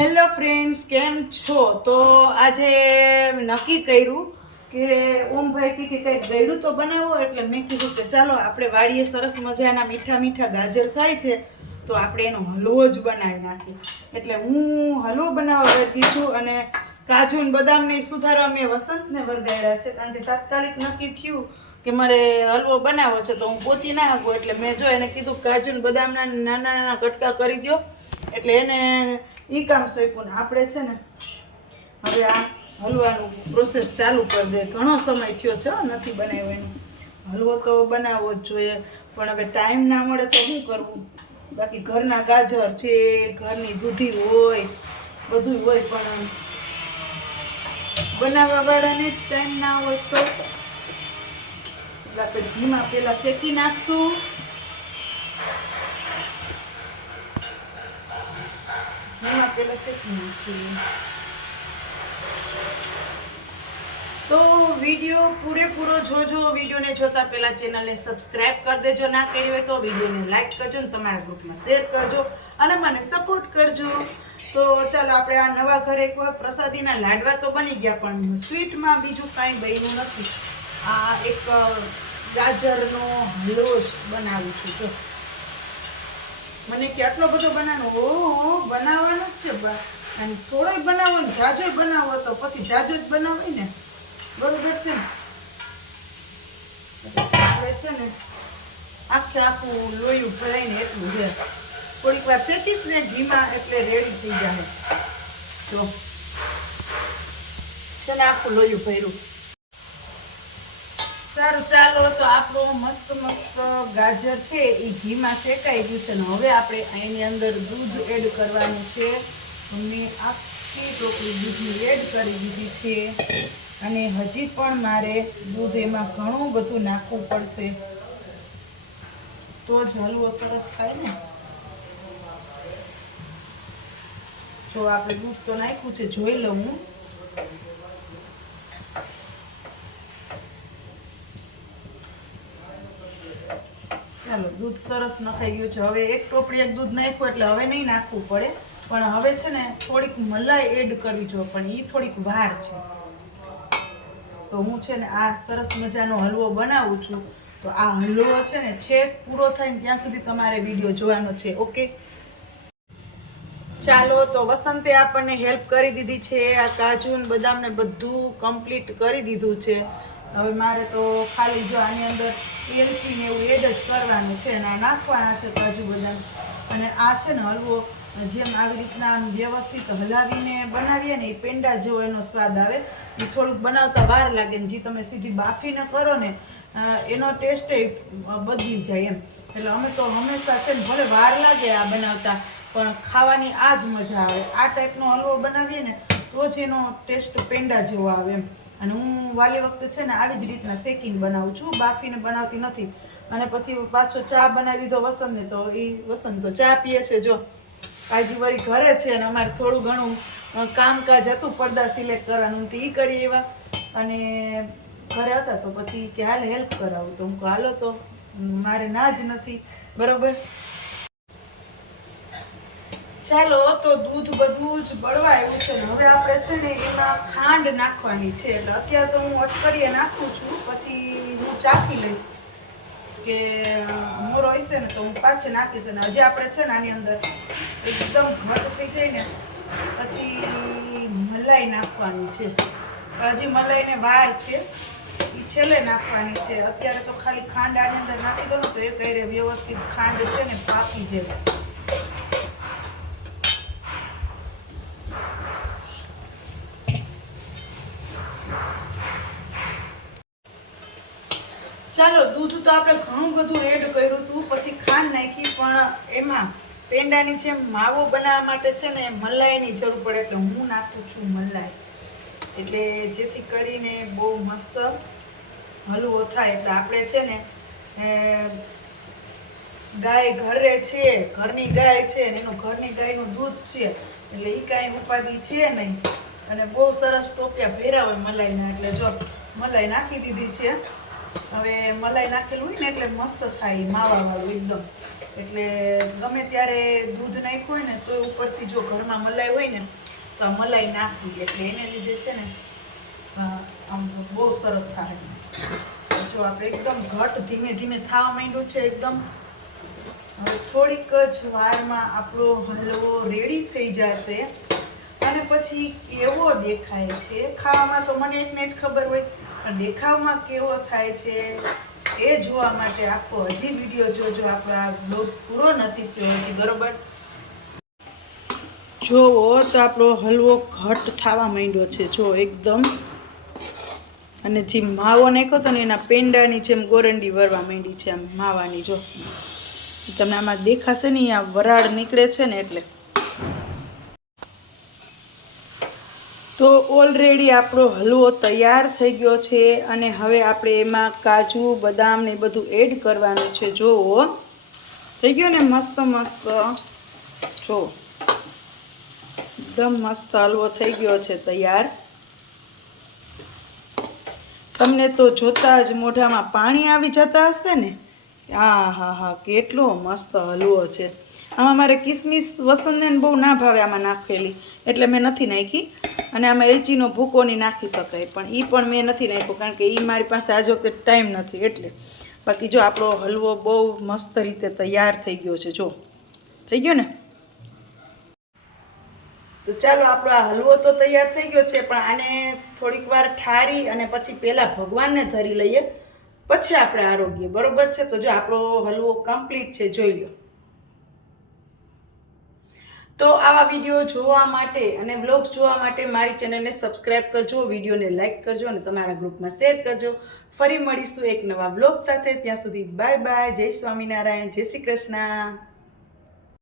Hello friends, કેમ છો? તો આજે નક્કી કર્યું કે ઓમભાઈ કે કંઈક ગળ્યું તો બનાવો, એટલે મેં કીધું કે ચાલો આપણે વાડીએ સરસ મજાના મીઠા મીઠા ગાજર થાય છે તો આપણે એનો હલવો જ બનાવી નાખીએ. એટલે હું હલવો બનાવવા વર્ગી છું અને કાજુ ને બદામને સુધારવા મેં વસંતને વર્ગાડ્યા છે, કારણ કે તાત્કાલિક નક્કી થયું કે મારે હલવો બનાવવો છે તો હું પહોંચી ના શકું. એટલે મેં જો એને કીધું કાજુ ને બદામના નાના નાના કટકા કરી દો, એટલે એને ઈ કામ સોંપ્યું ને આપણે છે ને હવે આ હલવાનું પ્રોસેસ ચાલુ કરી દે. ઘણો સમય થયો છે નથી બનાવ્યો એનો હલવો, તો બનાવવો જ જોઈએ, પણ હવે ટાઈમ ના મળે તો શું કરવું. બાકી ઘરના ગાજર છે, ઘરની દૂધી હોય, બધું હોય, પણ બનાવવા વાળાને જ ટાઈમ ના હોય તો આપણે ઘીમાં પેલા શેકી નાખશું. ઘીમાં પેલા શેકી નાખીએ. તો વિડીયો પૂરેપૂરો જોજો. વિડીયોને જોતા પહેલા ચેનલને સબસ્ક્રાઇબ કરી દેજો, ના કરી હોય તો વિડીયોને લાઈક કરજો ને તમારા ગ્રુપમાં શેર કરજો અને મને સપોર્ટ કરજો. તો ચાલો આપણે આ નવા ઘરે એક વખત પ્રસાદીના લાડવા તો બની ગયા, પણ સ્વીટમાં બીજું કાંઈ બન્યું નથી. આ એક ગાજરનો હલવો જ બનાવું છું. જો મને કે આટલો બધો બનાવવાનો, ઓહો બનાવવાનો જ છે, અને થોડોય બનાવો ને જાજોય બનાવો તો પછી જાજો જ બનાવાય ને, બરોબર છે ને. આપણે છે ને આખું લોયું ભરાઈને એટલું છે, થોડીક વાર શેકીશ ને ઘીમાં એટલે રેડી થઈ જાય. જો છે ને આખું લોયું ભર્યું. સારું, ચાલો તો આપણું મસ્ત મસ્ત ગાજર છે એ ઘીમાં શેકાઈ ગયું છે ને હવે આપણે એની અંદર દૂધ એડ કરવાનું છે. મેં આખી ટોપલી દૂધની એડ કરી દીધી છે અને હજી પણ મારે દૂધ એમાં ઘણું બધું નાખવું પડશે તો જ હલવો સરસ થાય ને. જો આપણે દૂધ તો નાખ્યું છે, જોઈ લઉં હું. ચાલો, દૂધ સરસ નખાઈ ગયું છે. હવે એક ટોપલી એક દૂધ નાખ્યું એટલે હવે નહીં નાખવું પડે, પણ હવે છે ને થોડીક મલાઈ એડ કરવી જોઈએ, પણ એ થોડીક વાર છે. તો હું છે ને આ સરસ મજાનો હલવો બનાવું છું, તો આ હલવો છે ને છેક પૂરો થાય ને ત્યાં સુધી તમારે વિડીયો જોવાનો છે. ઓકે, ચાલો. તો વસંતે આપણને હેલ્પ કરી દીધી છે, આ કાજુ ને બદામ ને બધું કમ્પ્લીટ કરી દીધું છે. હવે મારે તો ખાલી જો આની અંદર એલચી ને એવું એડ જ કરવાનું છે અને આ નાખવાના છે કાજુ બદામ. અને આ છે ને હલવો જેમ આવી રીતના વ્યવસ્થિત હલાવીને બનાવીએ ને એ પેંડા જેવો એનો સ્વાદ આવે. એ થોડુંક બનાવતા વાર લાગે ને જે તમે સીધી બાફીને કરો ને એનો ટેસ્ટ બદલી જાય એમ. એટલે અમે તો હંમેશા છે ને ભલે વાર લાગે આ બનાવતા, પણ ખાવાની આ જ મજા આવે. આ ટાઈપનો હલવો બનાવીએ ને તો જ એનો ટેસ્ટ પેંડા જેવો આવે એમ. અને હું વાલી વખતે છે ને આવી જ રીતના શેકીને બનાવું છું, બાફીને બનાવતી નથી. અને પછી પાછો ચા બનાવી દીધો વસંતને, તો એ વસંત તો ચા પીએ છે. જો આજે વળી ઘરે છે અને અમારે થોડું ઘણું કામકાજ હતું પડદા સિલેક્ટ કરવાનું, તો એ કરી એવા અને ઘરે હતા તો પછી કે હાલ હેલ્પ કરાવું, તો હું કહું હાલો, તો મારે ના જ નથી, બરોબર. ચાલો, તો દૂધ બધું જ બળવા આવ્યું છે ને હવે આપણે છે ને એમાં ખાંડ નાખવાની છે. એટલે અત્યારે તો હું અટકરીએ નાખું છું, પછી હું ચાખી લઈશ કે મોરો હશે ને તો હું પાછી નાખીશ. અને હજી આપણે છે ને આની અંદર એકદમ ઘટ થઈ જાય ને પછી મલાઈ નાખવાની છે. હજી મલાઈને વાર છે, એ છેલ્લે નાખવાની છે. અત્યારે તો ખાલી ખાંડ આની અંદર નાખી દો ને તો એ કઈ રે વ્યવસ્થિત ખાંડ છે ને પાકી જાય. ચાલો, દૂધ તો આપણે ઘણું બધું એડ કર્યું હતું, પછી ખાંડ નાખી, પણ એમાં પેંડાની જેમ માવો બનાવવા માટે છે ને મલાઈની જરૂર પડે, એટલે હું નાખું છું મલાઈ, એટલે જેથી કરીને બહુ મસ્ત હલવો થાય. એટલે આપણે છે ને ગાય ઘરે છે, ઘરની ગાય છે ને એનું ઘરની ગાયનું દૂધ છે, એટલે એ કાંઈ ઉપાધિ છે નહીં. અને બહુ સરસ ટોપિયા ભેરા હોય મલાઈના. એટલે જો મલાઈ નાખી દીધી છે. હવે મલાઈ નાખેલું હોય ને એટલે મસ્ત થાય માવા વાળું એકદમ. એટલે ગમે ત્યારે દૂધ નાખ્યું હોય ને તો ઉપરથી જો ઘરમાં મલાઈ હોય ને તો આ મલાઈ નાખવી, એટલે એને લીધે છે ને આમ બહુ સરસ થાય. જો આપણે એકદમ ઘટ ધીમે ધીમે થવા માંડ્યું છે એકદમ. હવે થોડીક જ વારમાં આપણો હલવો રેડી થઈ જશે અને પછી કેવો દેખાય છે. ખાવામાં તો મને એકને જ ખબર હોય, પણ દેખાવમાં કેવો થાય છે એ જોવા માટે આખો હજી વિડીયો જોજો. આપણો આ બ્લોગ પૂરો નથી થયો હજી, બરોબર? જોવો તો આપણો હલવો ઘટ થવા માંડ્યો છે જો એકદમ. અને જે માવો નાખ્યો હતો ને એના પેંડાની જેમ ગોરંડી વરવા માંડી છે આમ માવાની. જો તમને આમાં દેખાશે નહીં, આ વરાળ નીકળે છે ને એટલે. તો ઓલરેડી આપણો હલવો તૈયાર થઈ ગયો છે અને હવે આપણે એમાં કાજુ બદામ ને બધું એડ કરવાનું છે. જોવો થઈ ગયો ને મસ્ત મસ્ત. જો એકદમ મસ્ત હલવો થઈ ગયો છે તૈયાર. તમને તો જોતા જ મોઢામાં પાણી આવી જતા હશે ને. હા હા હા, કેટલો મસ્ત હલવો છે. આમાં મારે કિસમિસ વસંતને બહુ ના ભાવે આમાં નાખેલી, એટલે મેં નથી નાખી. અને આમાં એલચીનો ભૂકો નહીં નાખી શકાય, પણ એ પણ મેં નથી નાખ્યો કારણ કે એ મારી પાસે આજ વખતે ટાઈમ નથી એટલે. બાકી જો આપણો હલવો બહુ મસ્ત રીતે તૈયાર થઈ ગયો છે. જો થઈ ગયો ને. તો ચાલો આપણો આ હલવો તો તૈયાર થઈ ગયો છે, પણ આને થોડીક વાર ઠારી અને પછી પહેલાં ભગવાનને ધરી લઈએ, પછી આપણે આરોગ્ય, બરોબર છે? તો જો આપણો હલવો કમ્પ્લીટ છે, જોઈ લો. તો આવા વિડીયો જોવા માટે અને બ્લોગ્સ જોવા માટે મારી ચેનલને સબસ્ક્રાઈબ કરજો, વિડીયોને લાઇક કરજો અને તમારા ગ્રુપમાં શેર કરજો. ફરી મળીશું એક નવા બ્લોગ સાથે. ત્યાં સુધી બાય બાય. જય સ્વામિનારાયણ, જય શ્રી કૃષ્ણ.